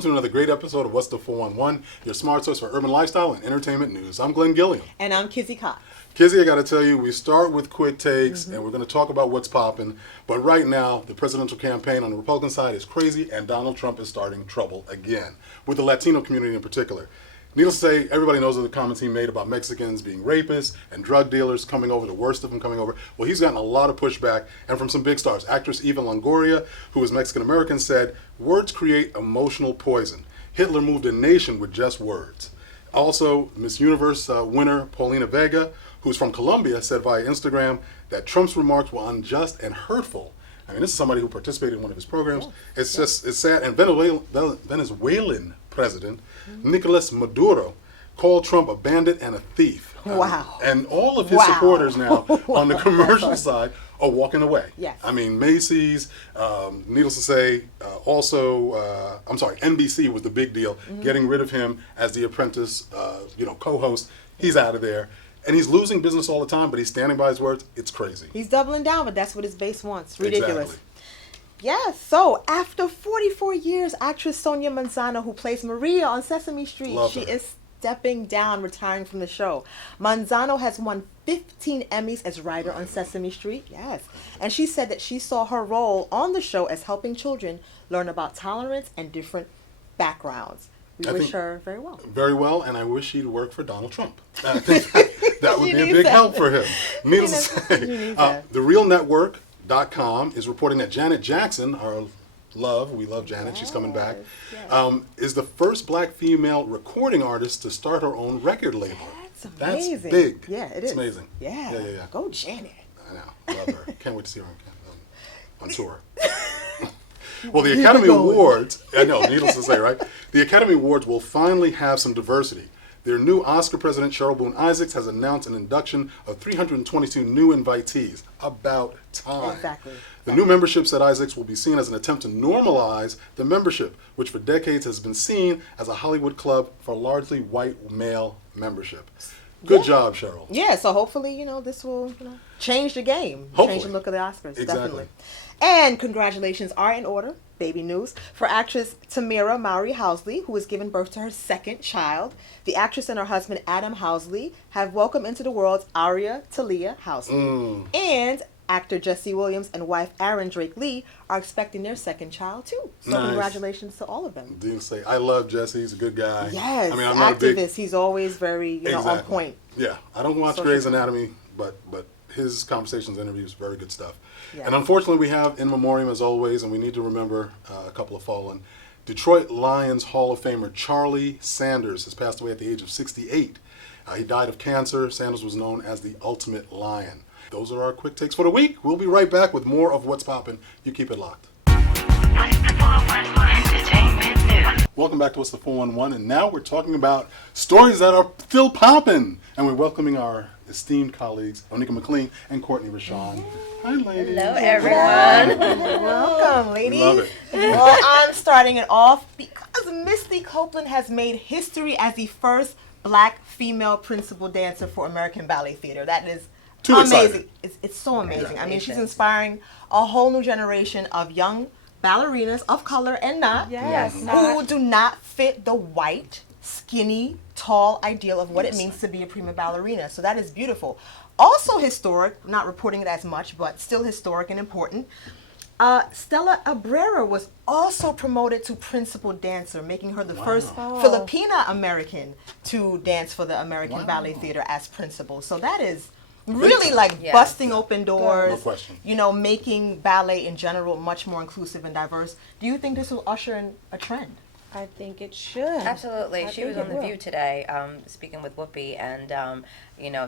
welcome to another great episode of What's the 411, your smart source for urban lifestyle and entertainment news. I'm Glenn Gilliam. And I'm Kizzy. Kizzy, I got to tell you, we start with quick takes, and we're going to talk about what's popping. But right now, the presidential campaign on the Republican side is crazy, and Donald Trump is starting trouble again, with the Latino community in particular. Needless to say, everybody knows of the comments he made about Mexicans being rapists and drug dealers coming over, the worst of them coming over. Well, he's gotten a lot of pushback, and from some big stars. Actress Eva Longoria, who is Mexican-American, said, "Words create emotional poison. Hitler moved a nation with just words." Also, Miss Universe winner Paulina Vega, who's from Colombia, said via Instagram that Trump's remarks were unjust and hurtful. I mean, this is somebody who participated in one of his programs. It's sad. And Venezuelan president Nicolas Maduro called Trump a bandit and a thief. Wow. And all of his supporters now on the commercial side are walking away. Yes. I mean, Macy's, needless to say, NBC was the big deal, getting rid of him as the Apprentice, co-host. He's out of there. And he's losing business all the time, but he's standing by his words. It's crazy. He's doubling down, but that's what his base wants. Ridiculous. Exactly. Yeah, so after 44 years, actress Sonia Manzano, who plays Maria on Sesame Street, she is stepping down, retiring from the show. Manzano has won 15 Emmys as writer on Sesame Street. Yes. And she said that she saw her role on the show as helping children learn about tolerance and different backgrounds. We wish her very well. Very well, and I wish she'd work for Donald Trump. I think that would be a big help for him. Needless to say, TheRealNetwork.com is reporting that Janet Jackson, our love, we love Janet, she's coming back, is the first black female recording artist to start her own record label. That's amazing. That's big. Yeah, it is. It's amazing. Yeah. Go Janet. I know. Love her. Can't wait to see her on tour. Well, the Academy Awards, I know, needless to say, right? The Academy Awards will finally have some diversity. Their new Oscar president, Cheryl Boone Isaacs, has announced an induction of 322 new invitees. About time. Exactly. The new memberships at Isaacs will be seen as an attempt to normalize the membership, which for decades has been seen as a Hollywood club for largely white male membership. Good job, Cheryl. Yeah, so hopefully, this will change the game. Hopefully. Change the look of the Oscars. Exactly. Definitely. And congratulations are in order, baby news, for actress Tamira Mowry Housley, who has given birth to her second child. The actress and her husband, Adam Housley, have welcomed into the world Aria Talia Housley. And actor Jesse Williams and wife Aaron Drake Lee are expecting their second child, too. So congratulations to all of them. Didn't say, I love Jesse. He's a good guy. Yes, I mean, I'm not activist. He's always very, on point. Yeah, I don't watch Grey's Anatomy, but his conversations, interviews, very good stuff. Yeah. And unfortunately, we have in memoriam, as always, and we need to remember a couple of fallen. Detroit Lions Hall of Famer Charlie Sanders has passed away at the age of 68. He died of cancer. Sanders was known as the Ultimate Lion. Those are our quick takes for the week. We'll be right back with more of What's Poppin'. You keep it locked. Welcome back to What's the 411, and now we're talking about stories that are still poppin'. And we're welcoming our esteemed colleagues, Onika McLean and Courtney Rashon. Hi, ladies. Hello, everyone. Welcome, ladies. Love it. Well, I'm starting it off because Misty Copeland has made history as the first black female principal dancer for American Ballet Theatre. That is amazing. It's so amazing. I mean, she's inspiring a whole new generation of young ballerinas of color and not, who do not fit the white, skinny, tall ideal of what it means to be a prima ballerina. So that is beautiful. Also historic, not reporting it as much, but still historic and important. Stella Abrera was also promoted to principal dancer, making her the first Filipina American to dance for the American Ballet Theatre as principal. So that is really busting open doors, No question. Making ballet in general much more inclusive and diverse. Do you think this will usher in a trend? I think it should. Absolutely. She was on The View today, speaking with Whoopi, and,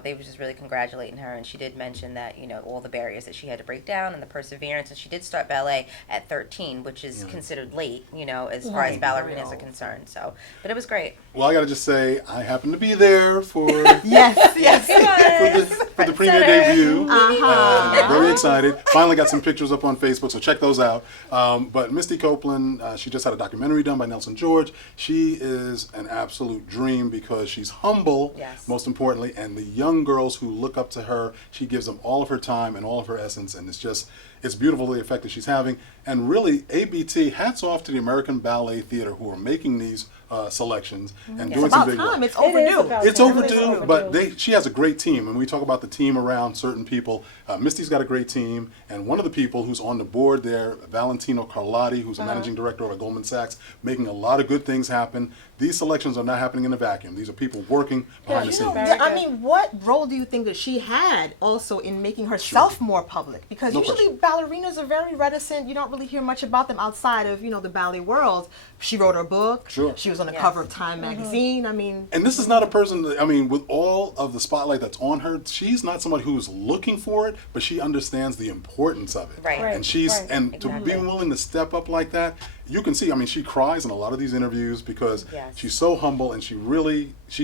they were just really congratulating her. And she did mention that, all the barriers that she had to break down and the perseverance. And she did start ballet at 13, which is considered late, as far as ballerinas are concerned. So, but it was great. Well, I got to just say, I happened to be there for for the premiere debut. Very excited. Finally got some pictures up on Facebook, so check those out. But Misty Copeland, she just had a documentary done by Nelson George. She is an absolute dream because she's humble, most importantly, and the young girls who look up to her, she gives them all of her time and all of her essence, and It's beautiful the effect that she's having. And really, ABT, hats off to the American Ballet Theatre who are making these selections and doing some big work. It's overdue. It's overdue, but she has a great team. And we talk about the team around certain people. Misty's got a great team, and one of the people who's on the board there, Valentino Carlotti, who's a managing director over at Goldman Sachs, making a lot of good things happen. These selections are not happening in a vacuum. These are people working behind the scenes. I mean, what role do you think that she had also in making herself more public? Because usually ballerinas are very reticent. You don't really hear much about them outside of, the ballet world. She wrote her book. Sure. She was on the cover of Time magazine. I mean, and this is not a person that, with all of the spotlight that's on her, she's not somebody who's looking for it, but she understands the importance of it. Right. And to be willing to step up like that, you can see, she cries in a lot of these interviews because she's so humble, and she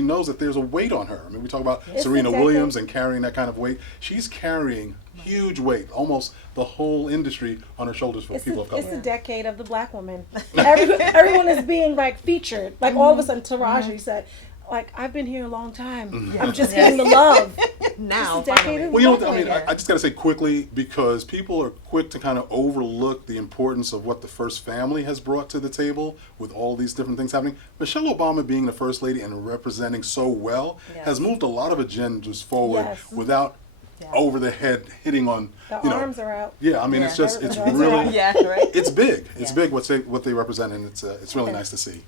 knows that there's a weight on her. We talk about Serena Williams and carrying that kind of weight. She's carrying huge weight, almost the whole industry on her shoulders for people of color. It's the decade of the black woman. Everyone is being all of a sudden Taraji said, I've been here a long time. I'm just getting the love. Now, I just got to say quickly, because people are quick to kind of overlook the importance of what the first family has brought to the table with all these different things happening. Michelle Obama being the first lady and representing so well has moved a lot of agendas forward without over the head hitting on the arms are out. It's just it's really it's big. It's big what they represent, and it's really nice to see.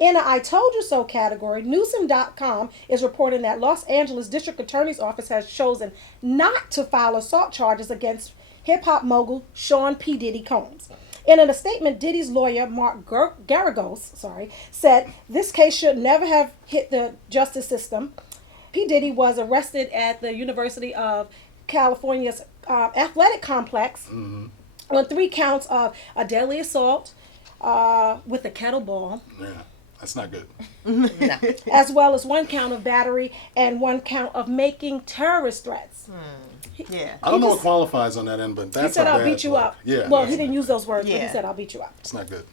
In a I Told You So category, Newsom.com is reporting that Los Angeles District Attorney's Office has chosen not to file assault charges against hip-hop mogul Sean P. Diddy Combs. In a statement, Diddy's lawyer, Mark Garagos, said this case should never have hit the justice system. P. Diddy was arrested at the University of California's athletic complex on 3 counts of a deadly assault with a kettlebell. Yeah, that's not good. As well as 1 count of battery and 1 count of making terrorist threats. I don't know what qualifies on that end, but that's he said, I'll beat you up. Yeah. Well, he didn't use those words, but he said, I'll beat you up. It's not good.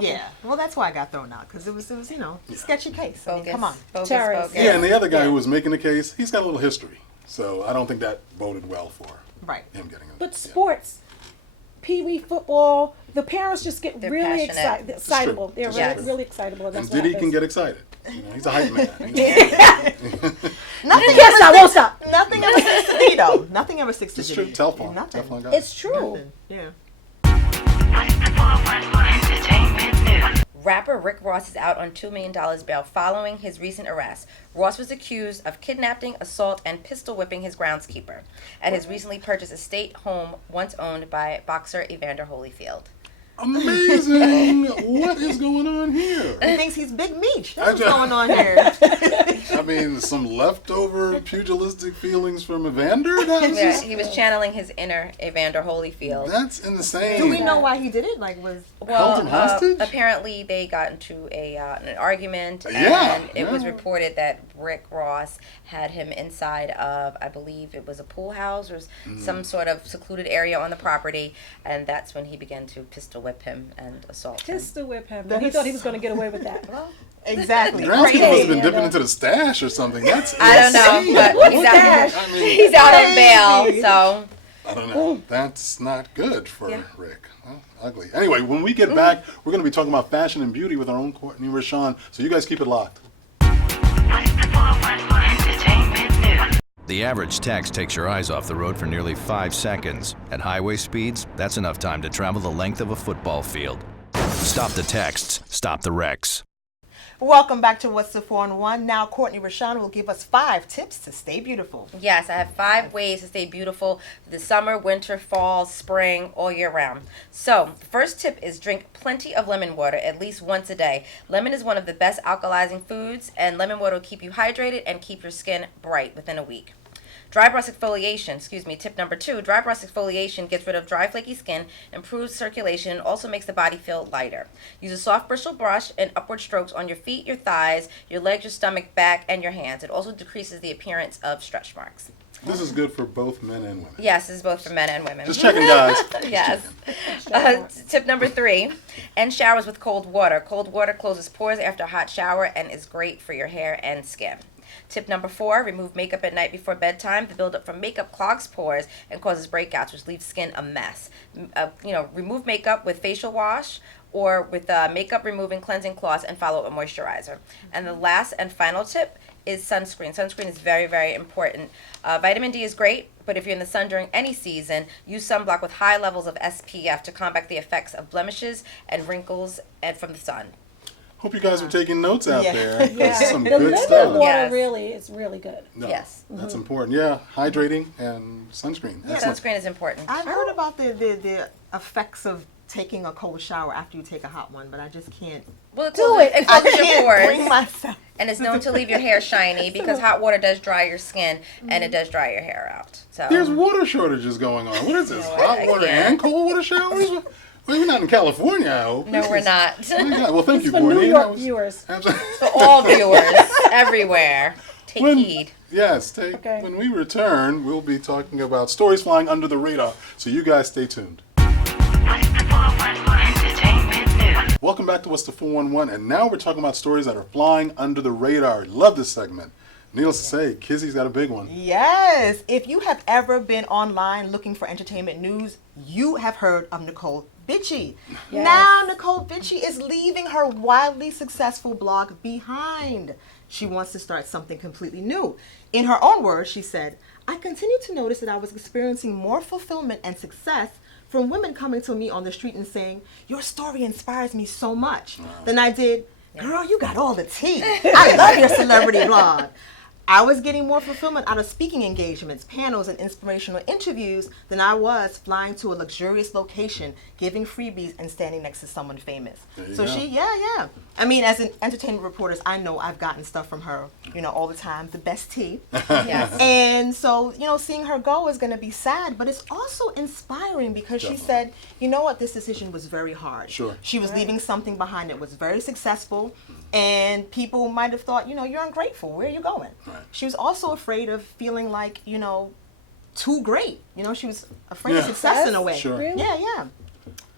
Yeah. Well, that's why I got thrown out, because it was a sketchy case. Come on. Terrorist. Yeah, and the other guy who was making the case, he's got a little history. So I don't think that boded well for him getting it. But sports, Pee-wee football, the parents just get really excitable. They're really excitable. And Diddy can get excited. He's a hype man. I won't stop. Nothing ever sticks to Diddy, though. Nothing ever sticks to It's Diddy. true. Teflon guy. It's true. Yeah. Rapper Rick Ross is out on $2 million bail following his recent arrest. Ross was accused of kidnapping, assault, and pistol whipping his groundskeeper at his recently purchased estate home once owned by boxer Evander Holyfield. Amazing! What is going on here? He thinks he's Big Meech. That's what's going on here. Some leftover pugilistic feelings from Evander? He was channeling his inner Evander Holyfield. That's insane. Do we know why he did it? Held him hostage? Apparently they got into an argument, and it was reported that Rick Ross had him inside of, I believe it was a pool house or some sort of secluded area on the property, and that's when he began to pistol whip him and assault him. Pistol whip him. He thought he was going to get away with that. Well, exactly. The groundskeeper must have been dipping into the stash or something. That's I don't know, but he's out on bail, so. I don't know. That's not good for Rick. Well, ugly. Anyway, when we get back, we're going to be talking about fashion and beauty with our own Courtney Rashon. So you guys keep it locked. The average text takes your eyes off the road for nearly 5 seconds. At highway speeds, that's enough time to travel the length of a football field. Stop the texts, stop the wrecks. Welcome back to What's the 4-in-1. Now Courtney Rashon will give us 5 tips to stay beautiful. Yes, I have 5 ways to stay beautiful the summer, winter, fall, spring, all year round. So, the first tip is drink plenty of lemon water at least once a day. Lemon is one of the best alkalizing foods, and lemon water will keep you hydrated and keep your skin bright within a week. Dry brush exfoliation, tip number 2, dry brush exfoliation gets rid of dry flaky skin, improves circulation, and also makes the body feel lighter. Use a soft bristle brush and upward strokes on your feet, your thighs, your legs, your stomach, back, and your hands. It also decreases the appearance of stretch marks. This is good for both men and women. Yes, this is both for men and women. Just checking, guys. Yes. Tip number 3, end showers with cold water. Cold water closes pores after a hot shower and is great for your hair and skin. Tip number 4, remove makeup at night before bedtime. The buildup from makeup clogs pores and causes breakouts, which leaves skin a mess. Remove makeup with facial wash or with makeup removing cleansing cloths and follow a moisturizer. And the last and final tip is sunscreen. Sunscreen is very, very important. Vitamin D is great, but if you're in the sun during any season, use sunblock with high levels of SPF to combat the effects of blemishes and wrinkles and from the sun. Hope you guys are taking notes out there. Yeah. That's some The good lemon stuff. water Yes. really is really good. No, Yes. that's important. Yeah, hydrating and sunscreen. Excellent. Sunscreen is important. I've heard about the effects of taking a cold shower after you take a hot one, but I just can't. Well, it I closes your can't bring pores, myself. and it's known to leave your hair shiny because hot water does dry your skin and it does dry your hair out. So There's water shortages going on. What is this? No, Hot I water can't. and cold water showers? Well, you're not in California, I hope. no, we're not. Oh my God. Well, thank It's you, for Courtney. New That York was- viewers. Absolutely. For all viewers everywhere, take heed. Yes, Okay. when we return, we'll be talking about stories flying under the radar. So you guys stay tuned. What's the 411 entertainment news? Welcome back to What's the 411, and now we're talking about stories that are flying under the radar. Love this segment. Needless to say, Kizzy's got a big one. Yes. If you have ever been online looking for entertainment news, you have heard of Necole Bitchie. Yes. Now Necole Bitchie is leaving her wildly successful blog behind. She wants to start something completely new. In her own words, she said, "I continue to notice that I was experiencing more fulfillment and success from women coming to me on the street and saying, 'Your story inspires me so much,' than I did, 'Girl, you got all the tea. I love your celebrity blog.' I was getting more fulfillment out of speaking engagements, panels, and inspirational interviews than I was flying to a luxurious location, giving freebies, and standing next to someone famous." There you So go. yeah. I mean, as an entertainment reporter, I know I've gotten stuff from her, all the time, the best tea. Yes. And so, seeing her go is going to be sad, but it's also inspiring because she Definitely. said, you know what, this decision was very hard. Sure. She was leaving something behind that was very successful, and people might have thought, you're ungrateful. Where are you going? Right. She was also afraid of feeling like, too great. She was afraid of Yeah. success in a way. Sure. Really? Yeah.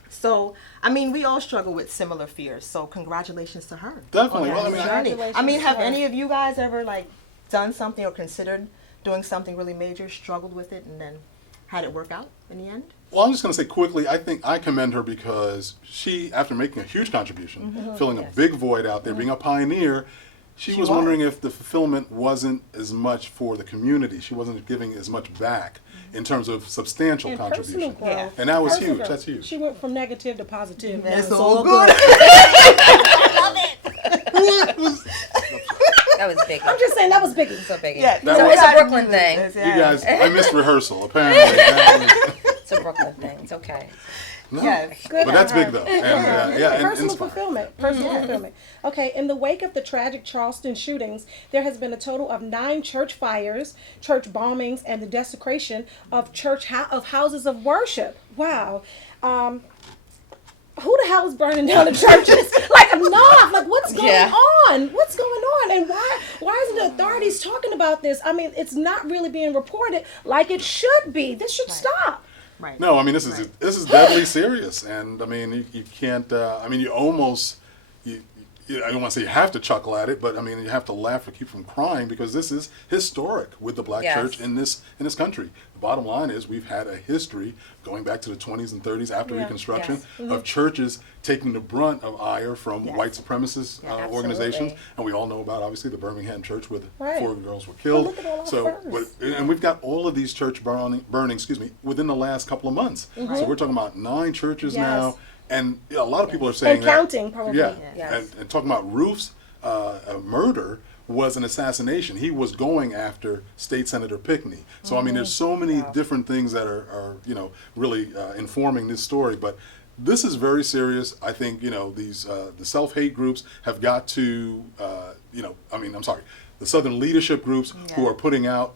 So, I mean, we all struggle with similar fears. So, congratulations to her. Definitely. on Well, that I mean, journey. Congratulations I mean, have to her. any of you guys ever done something or considered doing something really major, struggled with it, and then had it work out in the end? Well, I'm just going to say quickly, I think I commend her because she, after making a huge contribution, filling a big void out there, being a pioneer, she was wondering if the fulfillment wasn't as much for the community. She wasn't giving as much back in terms of substantial And personal contribution. growth. Yeah. And that was Personal huge. growth. That's huge. She went from negative to positive. Now It's it's all all good. What was That was big. I'm just saying that was biggie. So big. Yeah, That So was- it's a Brooklyn thing. you guys? I missed rehearsal. Apparently, That It's a Brooklyn thing. It's okay. was- no. Yes. Good But that's for her. big though, and yeah, and Personal inspiring. fulfillment. Personal fulfillment. Okay, in the wake of the tragic Charleston shootings, there has been a total of 9 church fires, church bombings, and the desecration of of houses of worship. Wow. Who the hell is burning down the churches? Enough! What's going Yeah. on? What's going on? And why isn't the authorities talking about this? I mean, it's not really being reported like it should be. This should stop. Right. No, I mean this is deadly serious, and I mean you can't. I mean you almost I don't want to say you have to chuckle at it, but I mean you have to laugh or keep from crying because this is historic with the black Yes. church in this country. The bottom line is we've had a history going back to the 20s and 30s after Yeah. Reconstruction Yes. of churches taking the brunt of ire from Yes. white supremacist absolutely. organizations, and we all know about obviously the Birmingham church where the Right. 4 girls were killed. look at all our So, firsts. and we've got all of these church burning, within the last couple of months. So we're talking about 9 churches Yes. now, and a lot of people are saying And that, counting, probably. Yeah, Yes. and talking about Roof's murder was an assassination. He was going after State Senator Pinckney. So I mean, there's so many different things that are really informing this story, but. This is very serious. I think these the self-hate groups have got to the Southern leadership groups who are putting out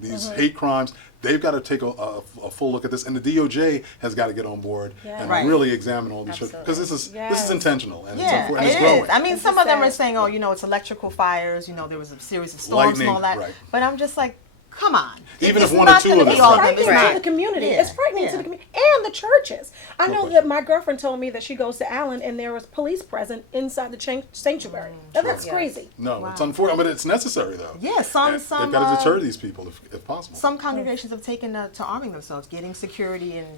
these hate crimes. They've got to take a full look at this, and the DOJ has got to get on board and Right. really examine all these Absolutely. because this is Yes. intentional and Yeah, it's, and it's it growing. is. I mean, It's some of them are sad. saying, it's electrical fires, there was a series of storms Lightning, and all that. right. But I'm just like, Come on. Even if It's one or not two gonna of be them- all It's of them. frightening It's not. to the community. Yeah. It's frightening Yeah. to the community and the churches. I know question. that my girlfriend told me that she goes to Allen and there was police present inside the sanctuary. Now that's Yes. crazy. No, it's unfortunate, but it's necessary though. Yeah, some- And some, they've got to deter these people if possible. Some congregations have taken to arming themselves, getting security and,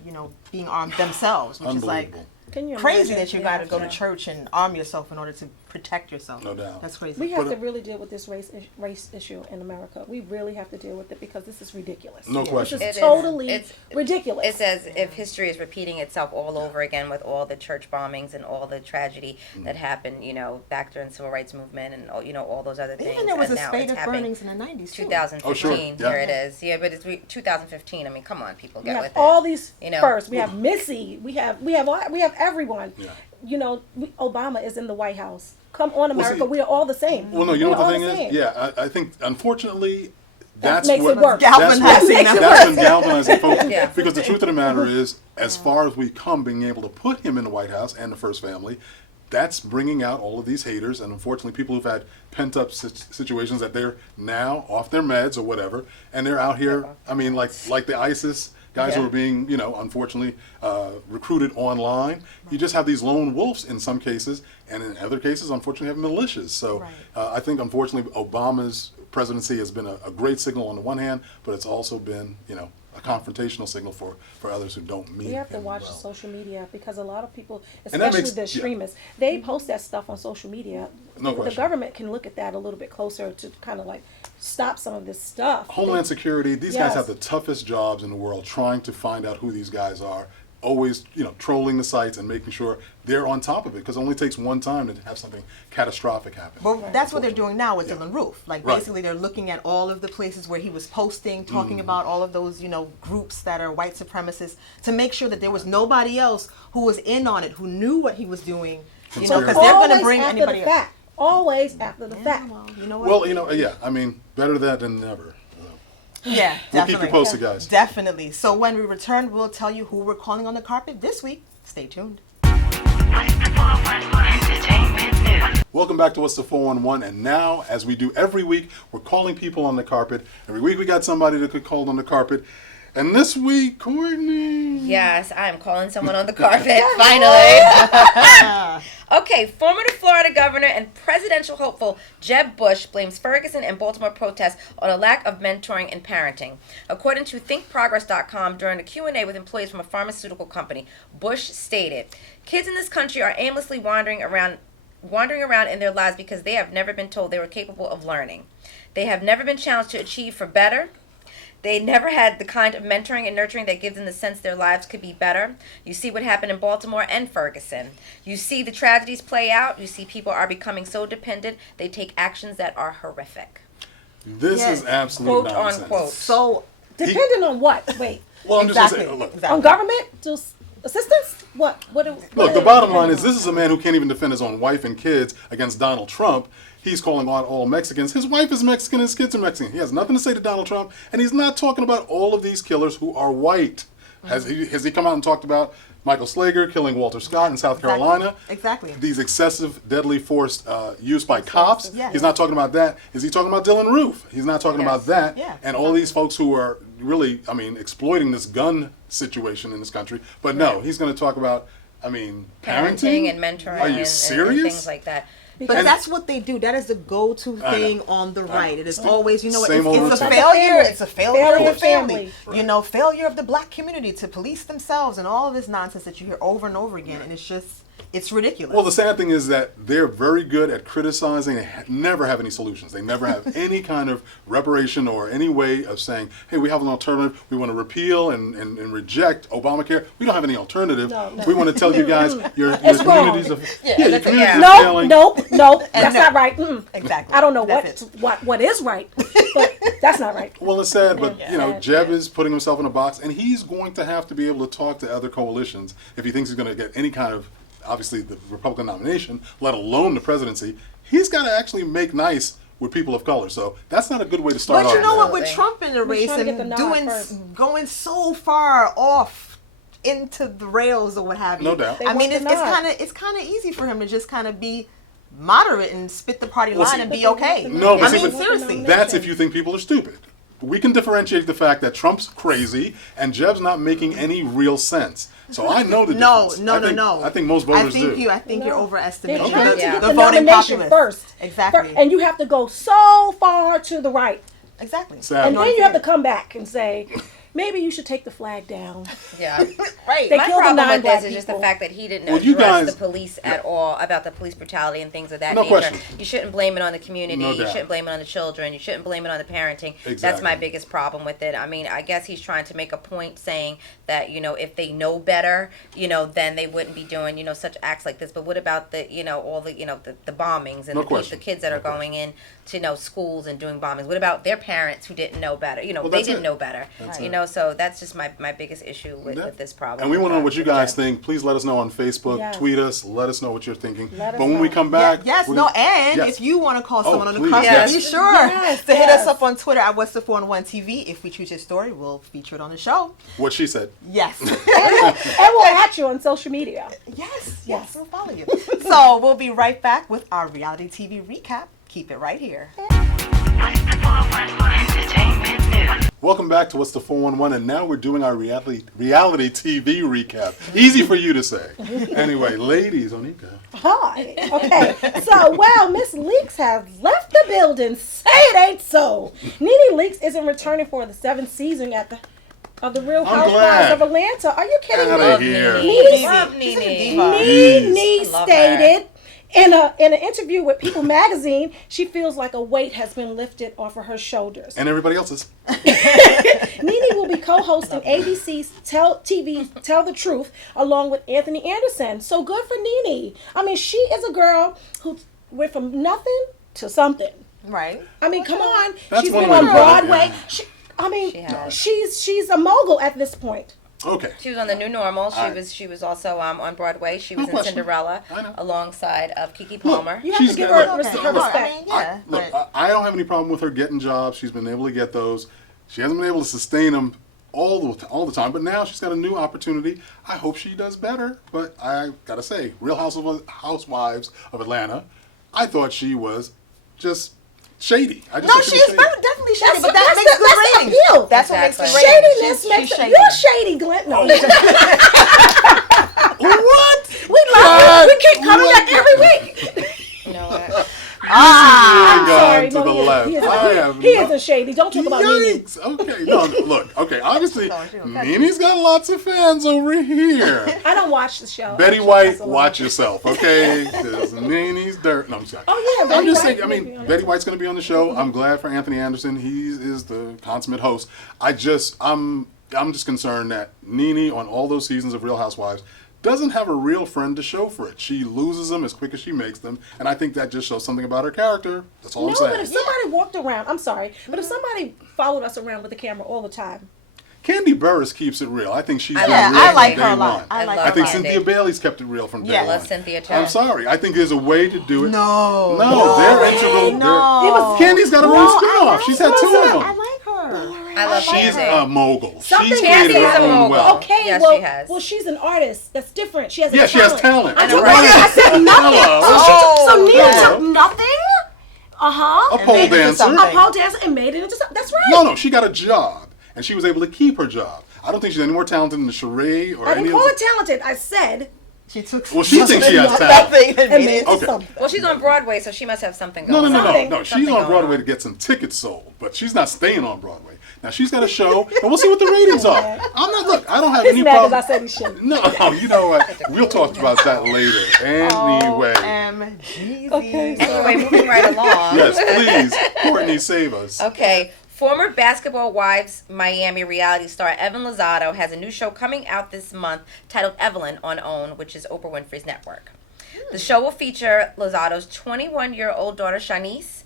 being armed themselves, which is like Unbelievable. Can you crazy imagine? that you got to go to church and arm yourself in order to protect yourself. No doubt. That's crazy. We have But- to really deal with this race issue in America. We really have to deal with it because this is ridiculous. No question. This It is is. totally It's- ridiculous. It's as if history is repeating itself all over again with all the church bombings and all the tragedy that happened, back during the civil rights movement and all those other things. Even there was and a now spate it's of happening. burnings in the 90s, too. 2015, Oh, sure. Yeah. here it is. Yeah, but it's 2015. I mean, come on, people, we get have with all it. these You know. first. We have Missy. We have everyone. Yeah. Obama is in the White House. Come on, America. see- we are all the same. Well, no, you know We what are the all thing is? same. Yeah, I think unfortunately That that's makes what it worse. that's Galvanizing what- them. that's been galvanizing folks. Yeah. Because the truth of the matter is, as far as we come, being able to put him in the White House and the First Family, that's bringing out all of these haters and unfortunately people who've had pent up situations that they're now off their meds or whatever, and they're out here. I mean, like the ISIS guys who Yeah. are being, unfortunately recruited online. You just have these lone wolves in some cases, and in other cases, unfortunately, have militias. So I think, unfortunately, Obama's presidency has been a great signal on the one hand, but it's also been, a confrontational signal for others who don't mean We have to him watch well. social media because a lot of people, And that especially makes- the yeah. extremists, they post that stuff on social media. No The question. government can look at that a little bit closer to kind of like stop some of this stuff. Homeland Security, these guys Yes. have the toughest jobs in the world trying to find out who these guys are, always, trolling the sites and making sure they're on top of it because it only takes one time to have something catastrophic happen. But that's what they're doing now with Yeah. Dylan Roof. Like, Right. basically, they're looking at all of the places where he was posting, talking about all of those, groups that are white supremacists to make sure that there was nobody else who was in on it, who knew what he was doing, because So they're going to Always bring after anybody the fact. Always after the fact. Well, you know what? Well, yeah, I mean, better that than never. Yeah, We'll definitely. keep you posted, guys. Definitely. So when we return, we'll tell you who we're calling on the carpet this week. Stay tuned. What's the 411 entertainment news? Welcome back to What's the 411, and now, as we do every week, we're calling people on the carpet. Every week we got somebody that could call on the carpet. And this week, Courtney. Yes, I am calling someone on the carpet, finally. Okay, former Florida governor and presidential hopeful Jeb Bush blames Ferguson and Baltimore protests on a lack of mentoring and parenting. According to thinkprogress.com, during a Q&A with employees from a pharmaceutical company, Bush stated, "Kids in this country are aimlessly wandering around in their lives because they have never been told they were capable of learning. They have never been challenged to achieve for better. They never had the kind of mentoring and nurturing that gives them the sense their lives could be better. You see what happened in Baltimore and Ferguson. You see the tragedies play out. You see people are becoming so dependent, they take actions that are horrific." This Yes. is absolute Quote, nonsense. unquote. So, Depending on what? Wait. Well, I'm just exactly. going to say, look, exactly. On government? To assistance? What? Look, the bottom line is this is a man who can't even defend his own wife and kids against Donald Trump. He's calling out all Mexicans. His wife is Mexican, his kids are Mexican. He has nothing to say to Donald Trump, and he's not talking about all of these killers who are white. Has he come out and talked about Michael Slager killing Walter Scott in South Carolina? Exactly. These excessive deadly force use by cops. Yes. He's not talking about that. Is he talking about Dylan Roof? He's not talking about that. Yeah, And all these folks who are really, exploiting this gun situation in this country. But no, he's going to talk about, parenting and mentoring Are you and serious? things like that. But And- that's what they do. That is the go-to I know. thing on the right. It is always, Same old it's a routine. failure. It's a failure of the Family. family. Failure of the black community to police themselves and all of this nonsense that you hear over and over again. And it's ridiculous. Well, the sad thing is that they're very good at criticizing and never have any solutions. They never have any kind of reparation or any way of saying, hey, we have an alternative. We want to repeal and reject Obamacare. We don't have any alternative. No. We want to tell you guys your It's wrong. communities are, your that's- communities yeah. are No, failing. nope. That's no. not right. Exactly. I don't know That's what is right, but that's not right. Well, it's sad, but Sad, Jeb is putting himself in a box, and he's going to have to be able to talk to other coalitions if he thinks he's going to get any kind of, obviously, the Republican nomination, let alone the presidency. He's got to actually make nice with people of color. So that's not a good way to start But off. you know what? With Absolutely. Trump in the race trying to get the and nod first. going so far off into the rails or what have you. No doubt. They I mean, want it's the nod. it's kind of easy for him to just kind of be moderate and spit the party Well, line see- and be But they okay. want the No, but I see, mean, but seriously. That's if you think people are stupid. we can differentiate the fact that Trump's crazy and Jeb's not making any real sense. So I know the difference. No. I think most voters do. I think you're overestimating They're trying to get the the voting nomination populace. first. Exactly. And you have to go so far to the right. Exactly. Sadly. And then you have to come back and say, maybe you should take the flag down. Yeah. Right. They My killed the problem 9 with black this is just the people. fact that he didn't Well, you address guys- the police at all about the police brutality and things of that No nature. question. You shouldn't blame it on the community. No You doubt. shouldn't blame it on the children. You shouldn't blame it on the parenting. That's Exactly. my biggest problem with it. I mean, I guess he's trying to make a point saying that, if they know better, then they wouldn't be doing, such acts like this. But what about the, all the, the bombings and No the question. kids that are going in to, schools and doing bombings? What about their parents who didn't know better? They that's didn't it. know better. That's So that's just my biggest issue with this problem. And we want to know what you guys Jeb. think. Please let us know on Facebook. Yes. Tweet us. Let us know what you're thinking. Let us But when we know. come back, Yes, we're no, gonna- and Yes. if you want to call someone on the please, cross, yes. be sure Yes, to hit yes. us up on Twitter at What's the 411 TV. If we choose your story, we'll feature it on the show. What she said. Yes. And we'll at you on social media. yes, we'll follow you. So we'll be right back with our reality TV recap. Keep it right here. What's the 411 Entertainment News? Welcome back to What's the 411, and now we're doing our reality TV recap. Easy for you to say. Anyway, ladies, Onika. Hi. Okay. So, Miss Leakes has left the building. Say it ain't so. NeNe Leakes isn't returning for the 7th season of the Real I'm Housewives glad. of Atlanta. Are you kidding Outta me? here. NeNe Love She's a NeNe. diva. NeNe I love stated in an interview with People Magazine, she feels like a weight has been lifted off of her shoulders. And everybody else's. NeNe will be co-hosting ABC's Tell the Truth along with Anthony Anderson. So good for NeNe. I mean, she is a girl who went from nothing to something. Right. I mean, come on. That's She's one been way on to put it, Broadway. yeah. She's a mogul at this point. Okay. She was on The New Normal. Alright. She was also on Broadway. She was No in question. Cinderella I know. alongside of Kiki Palmer. You have She's to give got- her look, her look, respect. I mean, yeah. Look, I don't have any problem with her getting jobs. She's been able to get those. She hasn't been able to sustain them all the time, but now she's got a new opportunity. I hope she does better. But I gotta say, Real Housewives of Atlanta, I thought she was just shady. I just No, thought she was is shady. very definitely shady, That's but the- that that's makes the- good that's the ratings. appeal. That's what makes good Exactly. ratings. Shadiness She's makes shady. you're shady, Glenn. No. What? We love you. We keep coming What? back every week. You know what? I'm Gone sorry. to No, the left. he I have he no- isn't shady. Don't talk about NeNe. Yikes. Okay, no, look. Okay, obviously, No, she don't touch NeNe's got lots of fans over here. I don't watch the show. Betty Actually, White, that's a lie. watch yourself, okay? There's NeNe's dirt. No, I'm sorry. Oh, yeah, I'm Betty just White saying. I will be mean, on Betty it. White's going to be on the show. I'm glad for Anthony Anderson. He is the consummate host. I'm just concerned that NeNe on all those seasons of Real Housewives doesn't have a real friend to show for it. She loses them as quick as she makes them, and I think that just shows something about her character. That's all I'm No, saying. but if somebody walked around, I'm sorry, but if somebody followed us around with the camera all the time, Candy Burris keeps it real. I think she's been Yeah, real I from like day her a lot. one. I like love I think Candy. Cynthia Bailey's kept it real from day Yeah. one. Love Cynthia too. I'm sorry. I think there's a way to do it. No. No, they're integral. No. It was, Candy's got her own spinoff. She's had 2 of them. I like her. I love She's Candy. a mogul. Something She's Candy created is her a own mogul. wealth. okay, Yes, well, she has. well, she's an artist. That's different. She has Yeah, she has talent. I know, Right. right? I said nothing. Hello. So NeNe Hello. took nothing. A pole made it into dancer. something. A pole dancer and made it into something. That's right. No, she got a job, and she was able to keep her job. I don't think she's any more talented than Sheree or I any didn't of call the... her talented. I said She took. Well, she thinks she has talent. Nothing and and made made it it into into Okay. something. Well, she's on Broadway, so she must have something No, going on. no. She's Something on going Broadway to get some tickets sold, but she's not staying on Broadway. Now she's got a show, and we'll see what the ratings are. I'm not. Look, I don't have He's any mad because problem. I said he shouldn't. No, you know what? We'll talk about that later. Anyway, OMG. Okay, Anyway, moving right along. yes, please, Courtney, save us. Okay. Former Basketball Wives Miami reality star Evan Lozado has a new show coming out this month titled Evelyn on OWN, which is Oprah Winfrey's network. The show will feature Lozado's 21-year-old daughter, Shanice,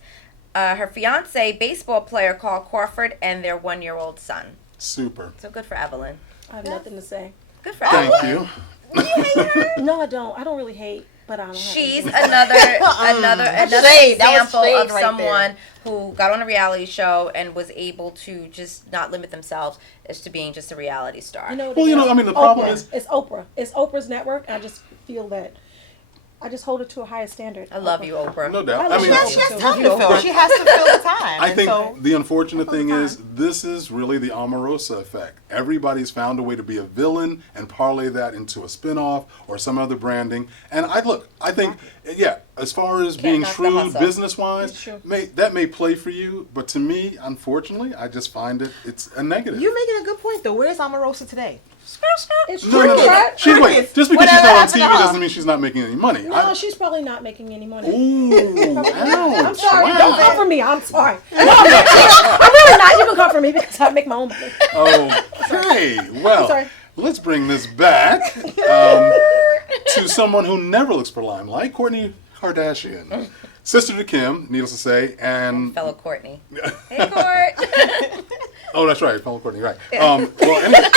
her fiance, baseball player Carl Crawford, and their 1-year-old son. Super. So good for Evelyn. I have nothing to say. Good for Thank Evelyn. you. No, I don't. I don't really hate, but I don't. She's have another Shade. That was example shade of right someone who got on a reality show and was able to just not limit themselves as to being just a reality star. You know, Well, you know, I mean, the problem Oprah. is- It's Oprah. It's Oprah's network. I just feel that I just hold it to a higher standard. I love you, Oprah. No doubt. I I mean, She has time to fill. She has to fill the time. I And think so, the unfortunate thing is this is really the Omarosa effect. Everybody's found a way to be a villain and parlay that into a spin-off or some other branding. And I think, yeah, as far as being knock the shrewd hustle. business-wise, that may play for you. But to me, unfortunately, I just find it's a negative. you're making a good point, though. Where's Omarosa today? It's No, no, no. cricket. She's wait. Just because she's Whatever not on happened to TV her? doesn't mean she's not making any money. No, she's probably not making any money. Ooh, I'm ouch, sorry. wow. Don't come for me. I'm sorry. No, I'm really not. You can come for me because I make my own money. Okay, well, sorry. let's bring this back to someone who never looks for limelight, Courtney Kardashian. Sister to Kim, needless to say, and... Fellow Courtney. Hey, Court. Oh, that's right, fellow Courtney, right. Well, anyway,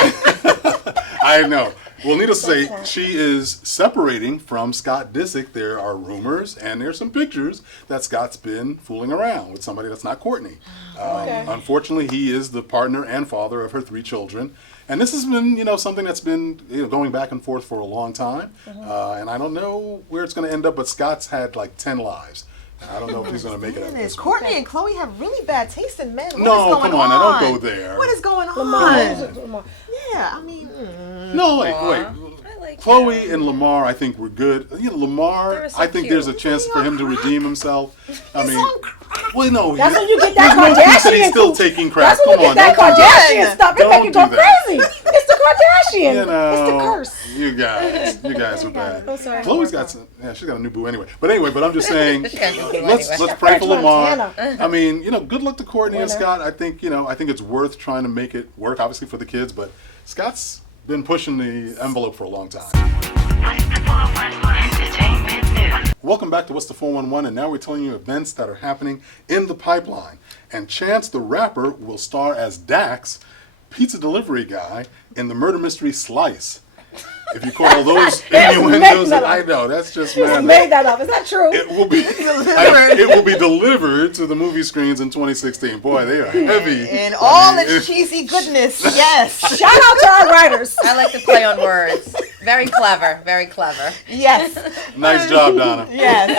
I know. Well, needless to say, she is separating from Scott Disick. There are rumors, and there's some pictures that Scott's been fooling around with somebody that's not Courtney. Unfortunately, he is the partner and father of her 3 children. And this has been, something that's been going back and forth for a long time. And I don't know where it's going to end up, but Scott's had like 10 lives. I don't know if he's going to make it out of this one. Courtney and Chloe have really bad taste in men. What No, is going come on, now, don't go there. What is going on? Lamar. Yeah, I mean, No, wait. I like Chloe him. and Lamar, I think were good. Lamar, They were so I think there's a cute. chance for him to redeem himself. I mean, well, no, That's when you get that there's no proof that he's Kardashian. still taking crack. That's when Come you on, get that don't do that. Kardashian stuff. It Don't make you go do that. crazy. It's the Kardashian. You know, It's the curse. You guys are bad. I'm sorry. Chloe's got some, she's got a new boo anyway. But I'm just saying, She got a new boo let's anyway. pray for French Lamar. Montana. I mean, good luck to Courtney and Winner. Scott. I think it's worth trying to make it work, obviously for the kids. But Scott's been pushing the envelope for a long time. What's the 411 entertainment news? Welcome back to What's the 411, and now we're telling you events that are happening in the pipeline. And Chance the Rapper will star as Dax, pizza delivery guy, in the murder mystery Slice. If you call those innuendos, I know, that's just You madness. made that up. Is that true? It will be delivered to the movie screens in 2016. Boy, they are heavy. in all its cheesy goodness, yes. Shout out to our writers. I like to play on words. Very clever. Very clever. Yes. Nice job, Donna. Yes.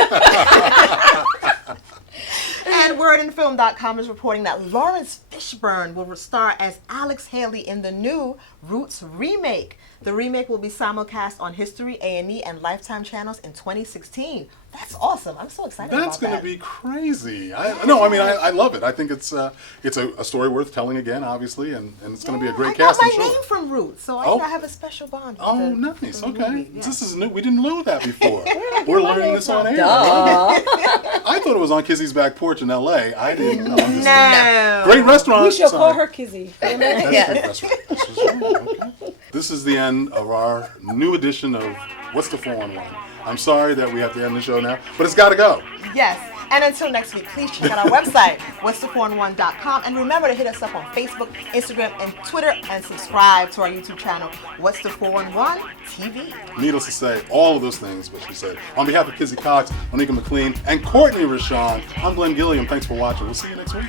And wordandfilm.com is reporting that Lawrence Fishburne will star as Alex Haley in the new Roots remake. The remake will be simulcast on History, A&E, and Lifetime channels in 2016. That's awesome. I'm so excited That's about going that. to be crazy. I love it. I think it's a story worth telling again, obviously, and it's going to be a great cast, I I'm got my sure. name from Roots, so Oh. I have a special bond with Oh, the nice. the Okay. movie, yes. This is new. We didn't know that before. We're learning this on air. Duh. I thought it was on Kizzy's back porch in L.A. I didn't know. I'm just No. Great restaurant. We should call Sorry. her Kizzy. That's a Yes. great restaurant. This is right. Okay. This is the end of our new edition of What's the 411. I'm sorry that we have to end the show now, but it's got to go. Yes. And until next week, please check out our website, what'sthe411.com. And remember to hit us up on Facebook, Instagram, and Twitter, and subscribe to our YouTube channel, What's the 411 TV. Needless to say, all of those things, what she said. On behalf of Kizzy Cox, Onika McLean, and Courtney Rashon, I'm Glenn Gilliam. Thanks for watching. We'll see you next week.